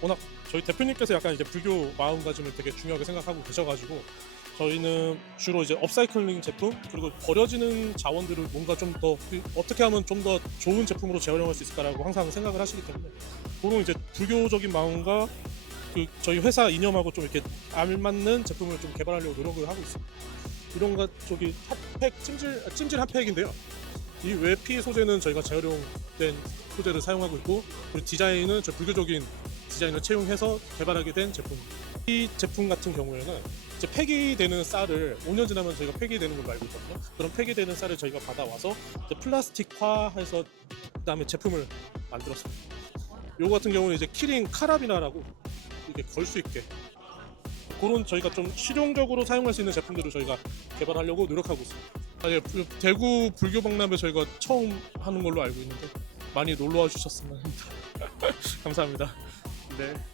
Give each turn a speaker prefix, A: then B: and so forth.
A: 워낙 저희 대표님께서 약간 이제 불교 마음가짐을 되게 중요하게 생각하고 계셔가지고 저희는 주로 이제 업사이클링 제품 그리고 버려지는 자원들을 뭔가 좀 더 어떻게 하면 좀 더 좋은 제품으로 재활용할 수 있을까라고 항상 생각을 하시기 때문에 그런 이제 불교적인 마음과 그 저희 회사 이념하고 좀 이렇게 알맞는 제품을 좀 개발하려고 노력을 하고 있습니다. 이런 것 저기 핫팩 찜질 아, 찜질 핫팩인데요. 이 외피 소재는 저희가 재활용된 소재를 사용하고 있고 그리고 디자인은 저 불교적인 디자인을 채용해서 개발하게 된 제품. 이 제품 같은 경우에는 이제 폐기되는 쌀을 5년 지나면 저희가 폐기되는 걸로 알고 있거든요. 그런 폐기되는 쌀을 저희가 받아와서 플라스틱화해서 그다음에 제품을 만들었습니다. 요거 같은 경우는 이제 키링 카라비나라고 이렇게 걸 수 있게 그런 저희가 좀 실용적으로 사용할 수 있는 제품들을 저희가 개발하려고 노력하고 있습니다. 부- 대구 불교 박람회 저희가 처음 하는 걸로 알고 있는데 많이 놀러 와 주셨으면 합니다. 감사합니다. there.